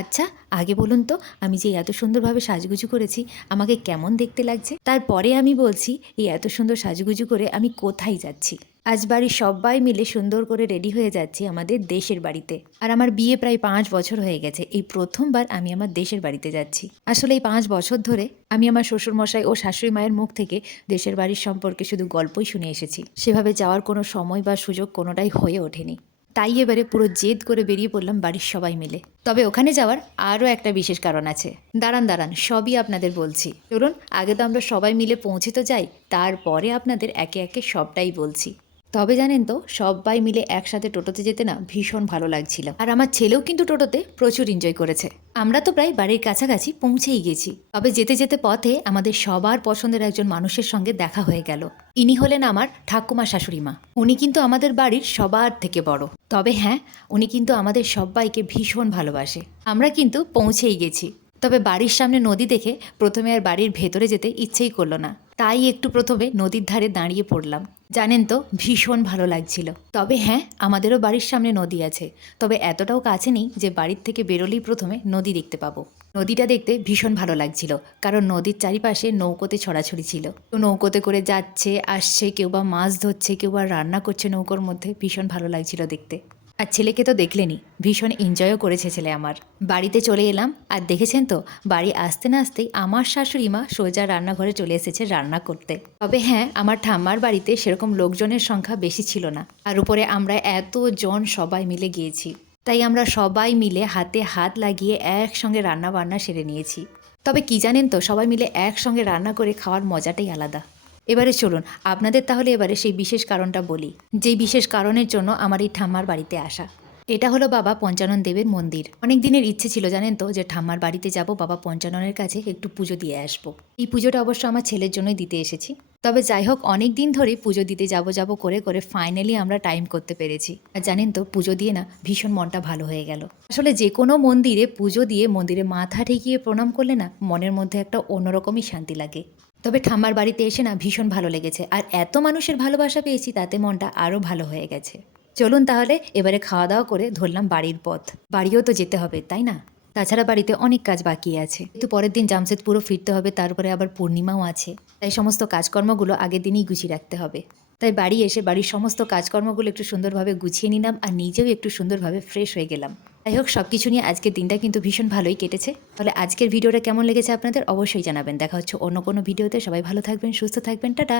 আচ্ছা, আগে বলুন তো আমি যে এত সুন্দরভাবে সাজুগুজু করেছি আমাকে কেমন দেখতে লাগছে? তারপরে আমি বলছি এই এত সুন্দর সাজুগুজু করে আমি কোথায় যাচ্ছি? আজ বাড়ির সবাই মিলে সুন্দর করে রেডি হয়ে যাচ্ছি আমাদের দেশের বাড়িতে। আর আমার বিয়ে প্রায় ৫ বছর হয়ে গেছে। এই প্রথমবার আমি আমার দেশের বাড়িতে যাচ্ছি। আসলে এই ৫ বছর ধরে আমি আমার শ্বশুরমশাই ও শাশুড়ি মায়ের মুখ থেকে দেশের বাড়ির সম্পর্কে শুধু গল্পই শুনে এসেছি। সেভাবে যাওয়ার কোনো সময় বা সুযোগ কোনোটাই হয়ে ওঠেনি। তাই এবারে পুরো জেদ করে বেরিয়ে পড়লাম বাড়ির সবাই মিলে। তবে ওখানে যাওয়ার আরও একটা বিশেষ কারণ আছে। দাঁড়ান দাঁড়ান সবই আপনাদের বলছি। চলুন আগে তো আমরা সবাই মিলে পৌঁছে তো যাই, তারপরে আপনাদের একে একে সবটাই বলছি। তবে জানেন তো সবাই মিলে একসাথে টোটোতে যেতে না ভীষণ ভালো লাগছিল। আর আমার ছেলেও কিন্তু টোটোতে প্রচুর এনজয় করেছে। আমরা তো প্রায় বাড়ির কাছাকাছি পৌঁছেই গেছি। তবে যেতে যেতে পথে আমাদের সবার পছন্দের একজন মানুষের সঙ্গে দেখা হয়ে গেল। ইনি হলেন আমার ঠাকুমা শাশুড়ি মা। উনি কিন্তু আমাদের বাড়ির সবার থেকে বড়। তবে হ্যাঁ, উনি কিন্তু আমাদের সবাইকে ভীষণ ভালোবাসে। আমরা কিন্তু পৌঁছেই গেছি। তবে বাড়ির সামনে নদী দেখে প্রথমে আর বাড়ির ভেতরে যেতে ইচ্ছেই করলো না। তাই একটু প্রথমে নদীর ধারে দাঁড়িয়ে পড়লাম। জানেন তো ভীষণ ভালো লাগছিল। তবে হ্যাঁ, আমাদেরও বাড়ির সামনে নদী আছে। তবে এতটাও কাছে নেই যে বাড়ির থেকে বেরোলেই প্রথমে নদী দেখতে পাবো। নদীটা দেখতে ভীষণ ভালো লাগছিল, কারণ নদীর চারিপাশে নৌকোতে ছড়াছড়ি ছিল। তো নৌকোতে করে যাচ্ছে আসছে, কেউ বা মাছ ধরছে, কেউ বা রান্না করছে নৌকোর মধ্যে। ভীষণ ভালো লাগছিল দেখতে। আর ছেলেকে তো দেখলেনই, ভীষণ এনজয়ও করেছে ছেলে আমার। বাড়িতে চলে এলাম আর দেখেছেন তো বাড়ি আসতে না আসতেই আমার শাশুড়ি মা সোজা রান্নাঘরে চলে এসেছে রান্না করতে। তবে হ্যাঁ, আমার ঠাম্মার বাড়িতে সেরকম লোকজনের সংখ্যা বেশি ছিল না। আর উপরে আমরা এতজন সবাই মিলে গিয়েছি, তাই আমরা সবাই মিলে হাতে হাত লাগিয়ে একসঙ্গে রান্না বান্না সেরে নিয়েছি। তবে কি জানেন তো সবাই মিলে একসঙ্গে রান্না করে খাওয়ার মজাটাই আলাদা। এবারে চলুন আপনাদের তাহলে এবারে সেই বিশেষ কারণটা বলি, যেই বিশেষ কারণের জন্য আমার এই ঠাম্মার বাড়িতে আসা। এটা হলো বাবা পঞ্চানন দেবের মন্দির। অনেক দিনের ইচ্ছে ছিল জানেন তো যে ঠাম্মার বাড়িতে যাব, বাবা পঞ্চাননের কাছে একটু পুজো দিয়ে আসবো। এই পুজোটা অবশ্য আমার ছেলের জন্যই দিতে এসেছি। তবে যাই হোক, অনেক দিন ধরেই পুজো দিতে যাব যাব করে করে ফাইনালি আমরা টাইম করতে পেরেছি। আর জানেন তো পুজো দিয়ে না ভীষণ মনটা ভালো হয়ে গেল। আসলে যে কোনো মন্দিরে পুজো দিয়ে মন্দিরে মাথা ঠেকিয়ে প্রণাম করলে না মনের মধ্যে একটা অন্যরকমই শান্তি লাগে। তবে ঠাম্মার বাড়িতে এসে না ভীষণ ভালো লেগেছে, আর এত মানুষের ভালোবাসা পেয়েছি তাতে মনটা আরও ভালো হয়ে গেছে। চলুন তাহলে এবারে খাওয়া দাওয়া করে ধরলাম বাড়ির পথ। বাড়িও তো যেতে হবে তাই না? তাছাড়া বাড়িতে অনেক কাজ বাকি আছে, কিন্তু পরের দিন জামশেদপুরও ফিরতে হবে, তারপরে আবার পূর্ণিমাও আছে। তাই সমস্ত কাজকর্মগুলো আগের দিনই গুছিয়ে রাখতে হবে। তাই বাড়ি এসে বাড়ির সমস্ত কাজকর্মগুলো একটু সুন্দরভাবে গুছিয়ে নিলাম, আর নিজেও একটু সুন্দরভাবে ফ্রেশ হয়ে গেলাম। যাই হোক, সব কিছু নিয়ে আজকের দিনটা কিন্তু ভীষণ ভালোই কেটেছে। তাহলে আজকের ভিডিওটা কেমন লেগেছে আপনাদের অবশ্যই জানাবেন। দেখা হচ্ছে অন্য কোনো ভিডিওতে। সবাই ভালো থাকবেন, সুস্থ থাকবেন, টাটা।